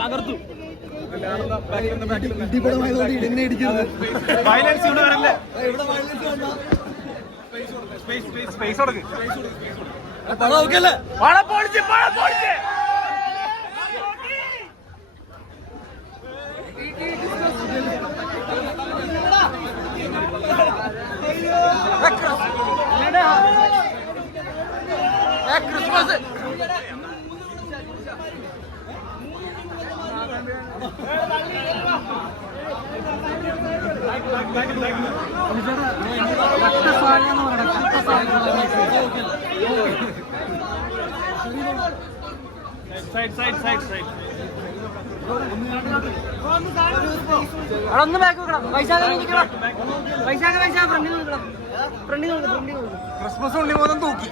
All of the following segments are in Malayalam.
തകർത്തു ഇടിപടമായതുകൊണ്ട് ഇടന്നെ ഇടിക്കുന്നത് വയലൻസ് ഇവിടെ വരല്ലേ ഇവിടെ സ്പേസ് കൊടുക്ക് പടം നോക്കല്ലേ പടം പൊളിച്ച് ക്രിസ്മസ് ക്രിസ്മസ് ഉണ്ണി മോദം തൂക്കി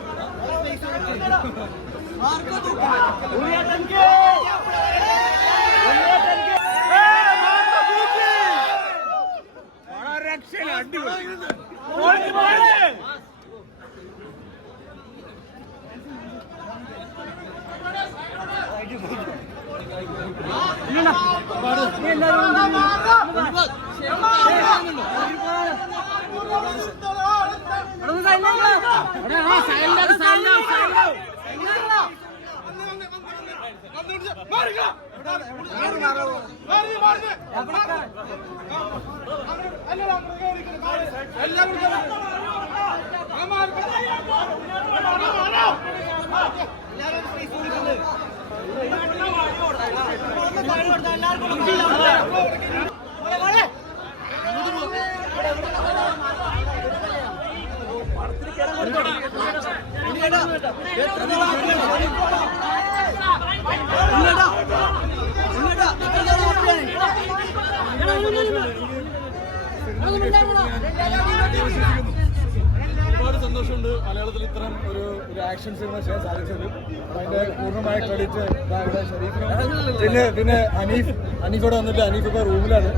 ഒരുപാട് സന്തോഷമുണ്ട് മലയാളത്തിൽ ഇത്തരം ഒരു ആക്ഷൻ സിനിമ ചെയ്യാൻ സാധിച്ചത്. അതിന്റെ പൂർണ്ണമായ ക്രെഡിറ്റ് ഷരീഫിനും പിന്നെ ഹനീഫോടെ വന്നിട്ട് ഹനീഫ് ഇപ്പോൾ റൂമിലാണ്.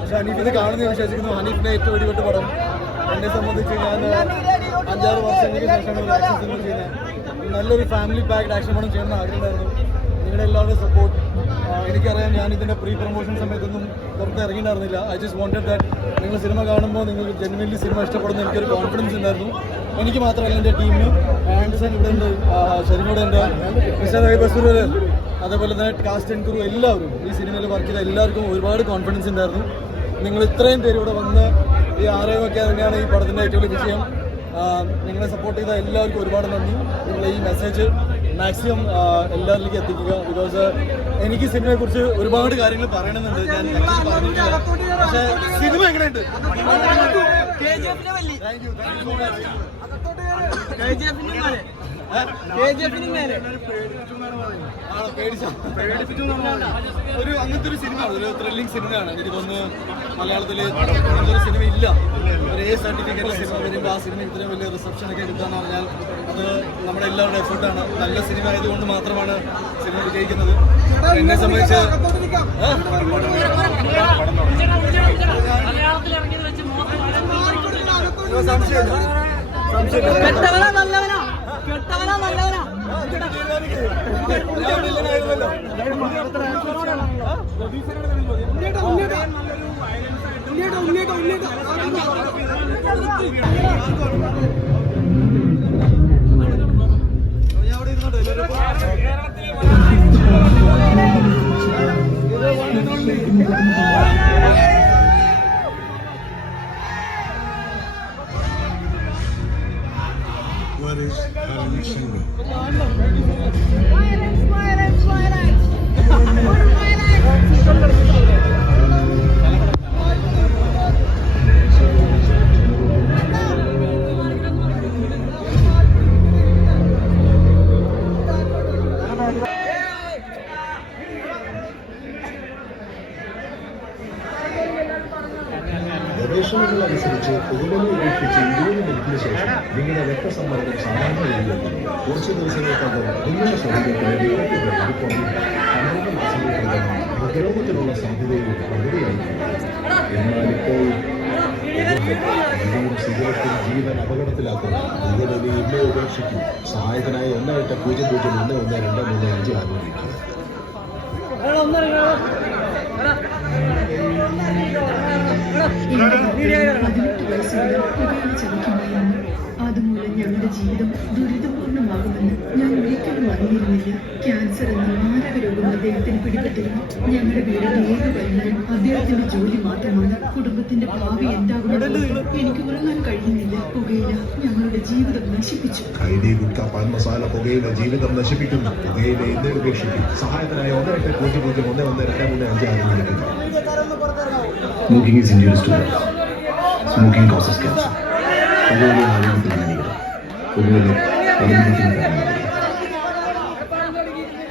പക്ഷെ ഹനീഫ് ഇത് കാണുന്ന വിശ്വസിക്കുന്നു. ഹനീഫിന്റെ ഏറ്റവും ഇടിപെട്ട പടം എന്നെ സംബന്ധിച്ച് ഞാൻ 5-6 വർഷങ്ങൾക്ക് ശേഷമാണ് ഒരു ആക്ഷൻ സിനിമ ചെയ്യുന്നത്. നല്ലൊരു ഫാമിലി പാക്ഡ് ആക്ഷൻ പടം ചെയ്യണമെന്ന് ആഗ്രഹമുണ്ടായിരുന്നു. നിങ്ങളുടെ എല്ലാവരുടെയും സപ്പോർട്ട് എനിക്കറിയാം. ഞാൻ ഇതിൻ്റെ പ്രീ പ്രൊമോഷൻ സമയത്തൊന്നും പുറത്ത് ഇറങ്ങിയിട്ടുണ്ടായിരുന്നില്ല. ഐ ജസ്റ്റ് വാണ്ടഡ് ദാറ്റ് നിങ്ങൾ സിനിമ കാണുമ്പോൾ നിങ്ങൾക്ക് ജെന്യുവൻലി സിനിമ ഇഷ്ടപ്പെടുന്ന എനിക്കൊരു കോൺഫിഡൻസ് ഉണ്ടായിരുന്നു. എനിക്ക് മാത്രമല്ല എൻ്റെ ടീമിന് ആൻഡ്സൺ ഇവിടെ ഉണ്ട്, ഷെറിനോട് ഉണ്ട്, മിസ്റ്റർ ബസൂർ, അതേപോലെ തന്നെ കാസ്റ്റ് ആൻഡ് ക്രൂ എല്ലാവരും ഈ സിനിമയിൽ വർക്ക് ചെയ്ത എല്ലാവർക്കും ഒരുപാട് കോൺഫിഡൻസ് ഉണ്ടായിരുന്നു. നിങ്ങൾ ഇത്രയും പേര് ഇവിടെ വന്ന് ഈ ആരോഗ്യമൊക്കെ തന്നെയാണ് ഈ പടത്തിൻ്റെ ഏറ്റവും വലിയ വിഷയം. നിങ്ങളെ സപ്പോർട്ട് ചെയ്ത എല്ലാവർക്കും ഒരുപാട് നന്ദി. നിങ്ങൾ ഈ മെസ്സേജ് മാക്സിമം എല്ലാവരിലേക്കും എത്തിക്കുക. ബിക്കോസ് എനിക്ക് സിനിമയെക്കുറിച്ച് ഒരുപാട് കാര്യങ്ങൾ പറയണമെന്നുണ്ട്. ഞാൻ പക്ഷേ സിനിമ എങ്ങനെയുണ്ട്? ഒരു അങ്ങനത്തെ ഒരു സിനിമയാണ്, ഒരു ത്രില്ലിംഗ് സിനിമയാണ്. എനിക്ക് തോന്നുന്നു മലയാളത്തിൽ അങ്ങനത്തെ സിനിമ ഇല്ല. ഒരു A സർട്ടിഫിക്കറ്റിലെ സിനിമ വരുമ്പോൾ ആ സിനിമ ഇത്രയും വലിയ റിസപ്ഷനൊക്കെ കിട്ടുകയെന്ന് പറഞ്ഞാൽ അത് നമ്മുടെ എല്ലാവരുടെ എഫേർട്ടാണ്. നല്ല സിനിമ ആയതുകൊണ്ട് മാത്രമാണ് സിനിമ വിജയിക്കുന്നത്. എന്നെ സംബന്ധിച്ച് What is Karan Singh? നിർദ്ദേശങ്ങൾ അനുസരിച്ച് പുകവലി ഉപേക്ഷിച്ച് 20 മിനിറ്റിന് ശേഷം നിങ്ങളുടെ രക്തസമ്മർദ്ദം സാധാരണ രീതിയിലെത്തുന്നു. കുറച്ച് ദിവസങ്ങൾക്കകം നിങ്ങളുടെ ശരീരത്തിലെ രക്തത്തിലുള്ള കുറഞ്ഞു 12 മാസങ്ങൾക്കകം ഹൃദ്രോഗത്തിനുള്ള സാധ്യതയും പകുതിയായിരിക്കും. എന്നാൽ ഇപ്പോൾ സിഗരറ്റും ജീവൻ അപകടത്തിലാക്കുന്നു. പുകവലി ഇന്നേ ഉപേക്ഷിക്കും. സഹായത്തിനായി 1-800-11-235 ആലോചിക്കുക. അതുമൂലം ഞങ്ങളുടെ ജീവിതം ദുരിതപൂർണ്ണമാകുമെന്ന് ഞാൻ ഒരിക്കലും അറിഞ്ഞിരുന്നില്ല. ക്യാൻസർ എന്ന മാരക രോഗം അദ്ദേഹത്തിന് പിടിപെട്ടിരുന്നു. ഞങ്ങളുടെ വീടിന്റെ ഏത് വരുമാനം അദ്ദേഹത്തിന്റെ ജോലി മാത്രമാണ്. കുടുംബത്തിന്റെ ഭാവി എന്താകുമെന്ന് എനിക്ക് ഉറങ്ങാൻ കഴിയുന്നില്ല. പുകയില ഞങ്ങളുടെ ജീവിതം നശിപ്പിച്ചു. ഖൈദി, ഗുഡ്ക, പാൻ മസാല പുകയില ജീവിതം നശിപ്പിക്കുന്നു. പുകയില ഇന്നേ ഉപേക്ഷിക്കും. സഹായത്തിനായി 1-800-11-235 ആലോചിക്കുക. Smoking is injurious to health. Smoking causes cancer. പുകയില ആരോഗ്യത്തിന് ഹാനികരം. പുകയില പരിമിതിക്കുന്ന